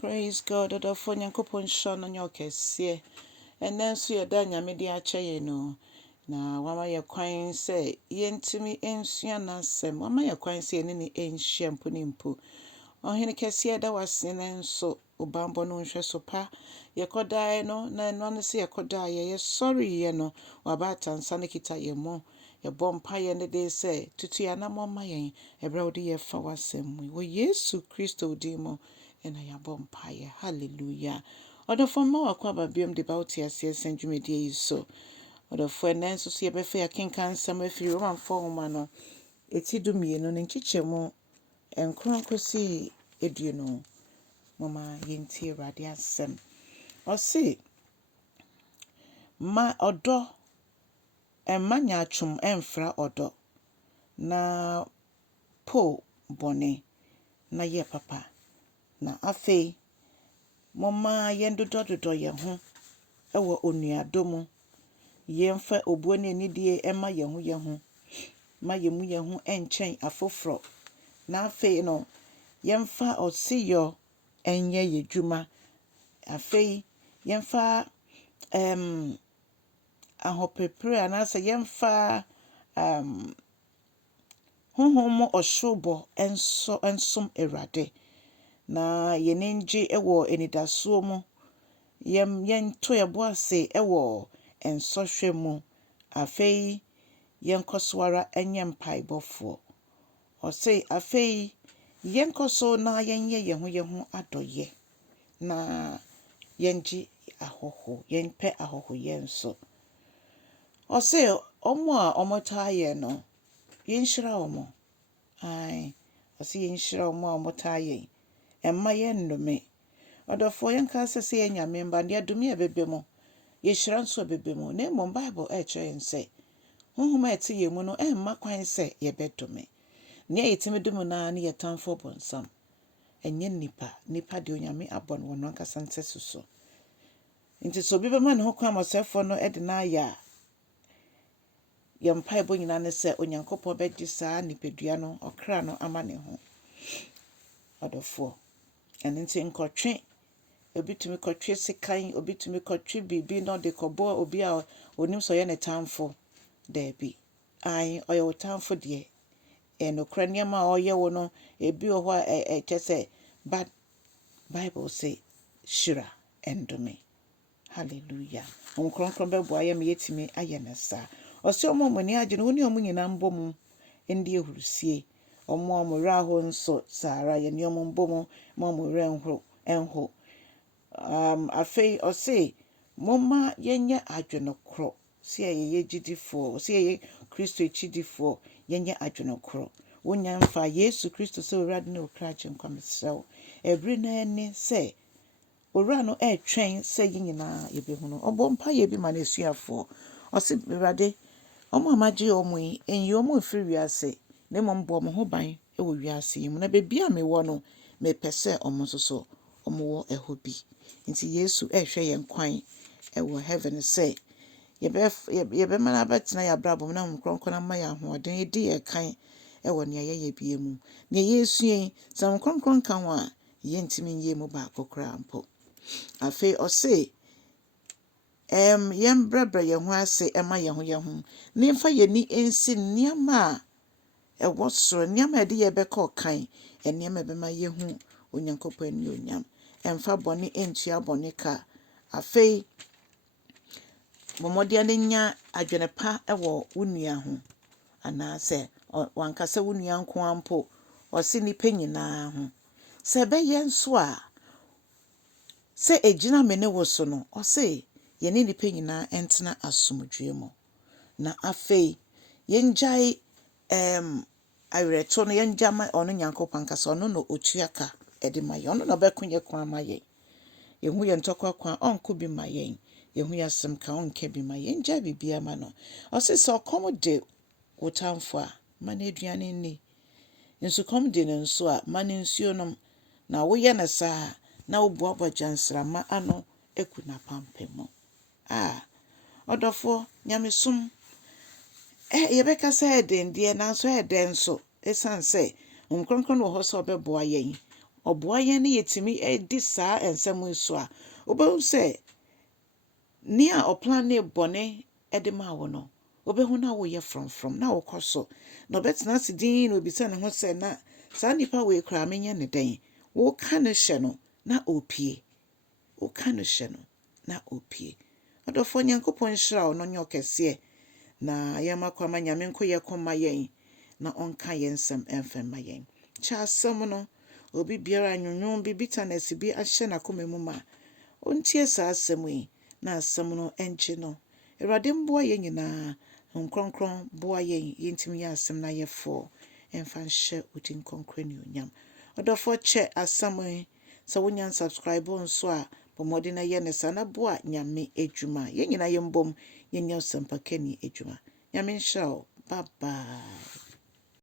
Praise God, Odofo Nyankopon shona nyokese. Enen so yeda nyame de ache ye no. Na wama ye kwan se yentimi ensua nasem. Wama ye kwan se ene ni enhia mpo ni mpo. Ohene kese da wasene nso obambo no nhwe so pa. Yekodae no na eno ne se yekodae ye sorry ye no wabata nsa ne kita ye mo. Ye bompa ye ne de se tutu ya na mo ma yen ebra odi ye fa wasem. Wo Yesu Kristo di mo. And I am bompire. Hallelujah. Or from more quaba beam devout yes, Jimmy so. Or the friend Nancy see a befair king can some if you run for manner. It's do me no in chichemo and cronco see it you know. Mamma yinty radiant sem. Or see ma odo and manya chum enfra odo. Na po bonnet na ye papa. Na afe. Mama yendododo ye ho ewo onuado mu yemfa obuo ne nidie ema ye ho ma yemu ye ho enchen afoforo na afei no yemfa osiyo enye yedwuma afei yemfa ahopepre anase yemfa honhom oshobo ensom erade na yenenji ewo enidaso mu yen to yebo ase ewo ensohwe mu afei yen koswara enye mpaibofo o say afei yen koso na yen ye ho adoye na yenji ahoho yen pe ahoho yen so o say omo a omotaye no yen hira omo ai o say yen hira omo a omotaye emma yen nome Odofo yenka sese ye nyame mba ne adumi ebebemo ye hira nso ebebemo na mo Bible kire nse honhom ete ye mu no emma kwan se ye bedome ne yetimi dumu na ne yetamfo bonsam enye nipa de onyame abon wono ankasa nse suso nti so bibema ne ho kwan mosefo no de na ya ye mpaibo nyina ne se onyankopon begye saa nipadua no okra no ama ne ho Odofo enenti nkotwe obitumi kotwe sekan obitumi kotwe bibi no de kobo obi a onim so ye ne tamfo debi ai oyo tamfo de enokra niam a oye wo no ebi ho chese but Bible say shira endome hallelujah onkronkron bebo aye me yetimi aye nesa ose omo moni age no oni omo nyina mbom ndi ehurusie omo raho nso sara ye ni omo mbom mo renhro enho afei ose moma yenye adwenokro se ye gidifo se ye Kristo echidifo yenye adwenokro wonya mfa Yesu Kristo se orade ne okrache nkwamsew every na ne se ora no twen se yinyina yebehunu obompa ye bi ma na esuafo ose orade omo amaje omo yi enyi omo firi wiase ne mo mbo mo ho ban ewo wiase yim na bebia me wo no me pese omo soso omo wo ehobi nti Yesu hwe yen kwan ewo heaven say yebe mana betina ya brabo na nkronkron na ma ya hoden edi ye kan ewo ne ye bie mu ne Yesu yen sam nkronkron kan wa yentimi ye mu ba kokra mpo afi o say yem brebre ye ho ase ema ye ho ne mfa ye ni ensi niama ewo soro niama de ye beka kan eniama be ma ye hu onyankopon ni onyam emfa boni entua boni ka afei momodia ne nya adwene pa ewo wunua ho anase wankasa wunua nko ampo osi ni penyina ho se be ye nso a se ejina me ne wo so no osi ye ne ni penyina entena asomdwe mu na afei yenjai awireto no yenjama ono nyankopon kasa ono no otuaka edi maye ono no bekunye kwa maye yehu ye ntokwa kwa onko bi maye yehu yasem ka onke bi maye nja bibia ma no osese Ɔkɔm de wotamfo a mana aduane ni nsu kom de no nso a mana nsuo nom na wo ye na saa na wo boabo jansrama ano ekuna pampemo Odofo nyamesom yebeka say den de na so eden so esan say nkronkron wo ho so beboa yen ɔboa yɛn ne yɛtumi edi saa ensɛm nso a wobɛhu sɛ ni a ɔplan ne bɔne de ma wo no wobɛhu na woyɛ from na wokɔ so na ɔbɛtena ase din na obisa ne ho sɛ na saa nipa wei kora menyɛ ne dɛn woka no hyɛ no na opie woka no hyɛ no na opie ɔdɔfo Nyankopɔn nhyira wo no nyɛ ɔkɛseɛ na yɛma kwa ma nyame nko yɛ kɔma yɛn na ɔnka yɛn nsɛm ɛmfɛm ma yɛn kyɛ asɛm no obi biara nwonwon bi bitterness bi ahyɛ n'akoma mu ma ɔntie saa asɛm yi na asɛm no ɛngye no Awurade mboa yɛn nyinaa nkronkron boa yɛn yɛntimi yɛ asɛm na yɛfɔ ɛmfa nhyɛ odi nkronkron ne onyam ɔdɔfo kyɛ asɛm yi sɛ wonya subscribe nso a bɔmmɔden na yɛ ne sa na boa nyame adwuma yɛn nyinaa yɛmbom yɛnyɛ ɔsɛmpakani adwuma nyame nhyira wo bye bye